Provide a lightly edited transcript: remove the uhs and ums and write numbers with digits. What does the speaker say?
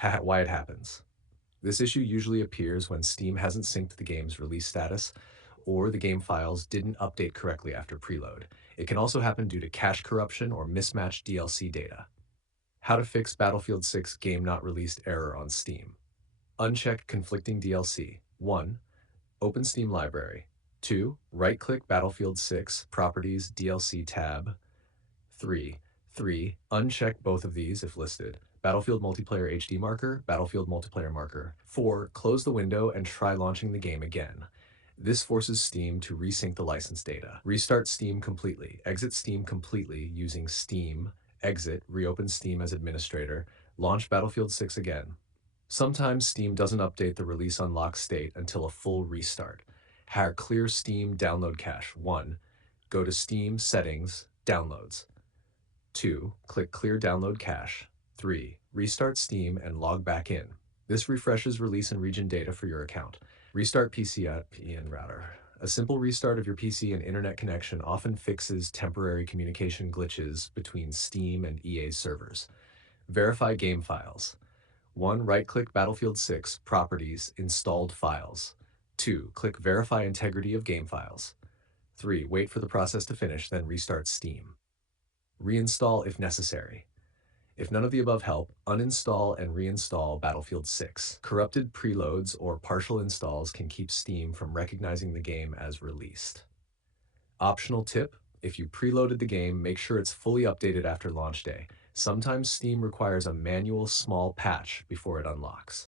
Why it happens. This issue usually appears when Steam hasn't synced the game's release status or the game files didn't update correctly after preload. It can also happen due to cache corruption or mismatched DLC data. How to fix Battlefield 6 game not released error on Steam. Uncheck conflicting DLC. 1. Open Steam library. 2. Right-click Battlefield 6 Properties DLC tab. 3. 3. Uncheck both of these if listed. Battlefield Multiplayer HD marker, Battlefield Multiplayer marker. 4. Close the window and try launching the game again. This forces Steam to resync the license data. Restart Steam completely. Exit Steam completely using Steam. Exit, reopen Steam as administrator. Launch Battlefield 6 again. Sometimes Steam doesn't update the release unlock state until a full restart. Clear Steam download cache. 1. Go to Steam Settings, Downloads. 2. Click Clear Download Cache. 3. Restart Steam and log back in. This refreshes release and region data for your account. Restart PC at PN router. A simple restart of your PC and internet connection often fixes temporary communication glitches between Steam and EA's servers. Verify game files. 1. Right-click Battlefield 6 Properties Installed Files. 2. Click Verify Integrity of Game Files. 3. Wait for the process to finish, then restart Steam. Reinstall if necessary. If none of the above help, uninstall and reinstall Battlefield 6. Corrupted preloads or partial installs can keep Steam from recognizing the game as released. Optional tip: if you preloaded the game, make sure it's fully updated after launch day. Sometimes Steam requires a manual small patch before it unlocks.